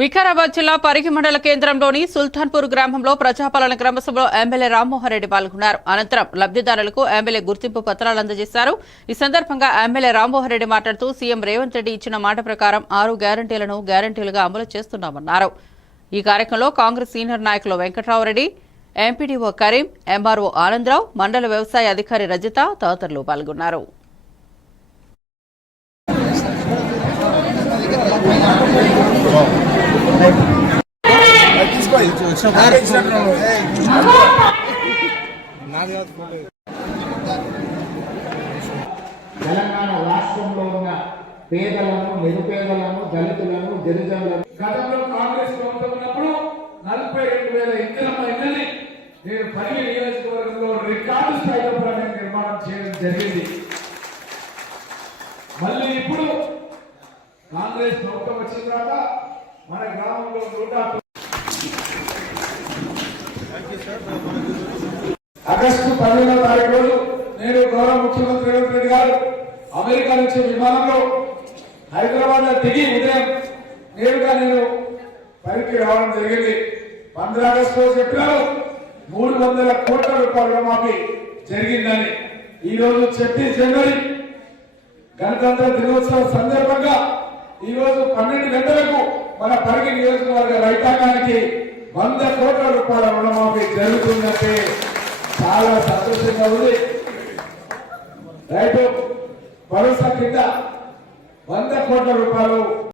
వికారాబాద్ జిల్లా పరిగి మండల కేంద్రంలోని సుల్తాన్పూర్ గ్రామంలో ప్రజాపాలన క్రమసభలో ఎమ్మెల్యే రామ్మోహన్ రెడ్డి పాల్గొన్నారు. అనంతరం లబ్దిదారులకు ఎమ్మెల్యే గుర్తింపు పత్రాలు అందజేశారు. ఈ సందర్భంగా ఎమ్మెల్యే రామ్మోహన్ రెడ్డి మాట్లాడుతూ సీఎం రేవంత్ రెడ్డి ఇచ్చిన మాట ప్రకారం ఆరు గ్యారంటీలను గ్యారంటీలుగా అమలు చేస్తున్నామన్నారు. ఈ కార్యక్రమంలో కాంగ్రెస్ సీనియర్ నాయకులు వెంకట్రావురెడ్డి ఎంపీడీఓ కరీం ఎంఆర్ఓ ఆనందరావు మండల వ్యవసాయ అధికారి రజిత తదితరులు పాల్గొన్నారు. తెలంగాణ రాష్ట్రంలో ఉన్న పేదలను నిరుపేదలను దళితులను గిరిజనులను గతంలో కాంగ్రెస్ ప్రభుత్వం ఉన్నప్పుడు నలభై రెండు వేల ఇందిరమ్మ ఇళ్ళని నేను పని నియోజకవర్గంలో రికార్డు స్థాయిలో నిర్మాణం చేయడం జరిగింది. మళ్ళీ ఇప్పుడు కాంగ్రెస్ ప్రభుత్వం వచ్చిన తర్వాత మన గ్రామంలో నూట ఆగస్టు పదిహేనో తారీఖు రోజు నేను గౌరవ ముఖ్యమంత్రి రేవంత్ రెడ్డి గారు అమెరికా నుంచి విమానంలో హైదరాబాద్లో దిగి ఉదయం నేరుగా నేను పనికి రావడం జరిగింది. పంద్ర ఆగస్టు రోజు చెప్పినారు మూడు వందల కోట్ల రూపాయల మాఫీ జరిగిందని. ఈ రోజు ఛత్తీస్ జనవరి గణతంత్ర దినోత్సవం సందర్భంగా ఈ రోజు పన్నెండు గంటలకు మన పరిగి నియోజకవర్గ రైతాంగానికి వంద కోట్ల రూపాయల రుణమాఫీ జరుగుతుందంటే చాలా సంతోషంగా ఉంది. రైతు భరోసా కింద వంద కోట్ల రూపాయలు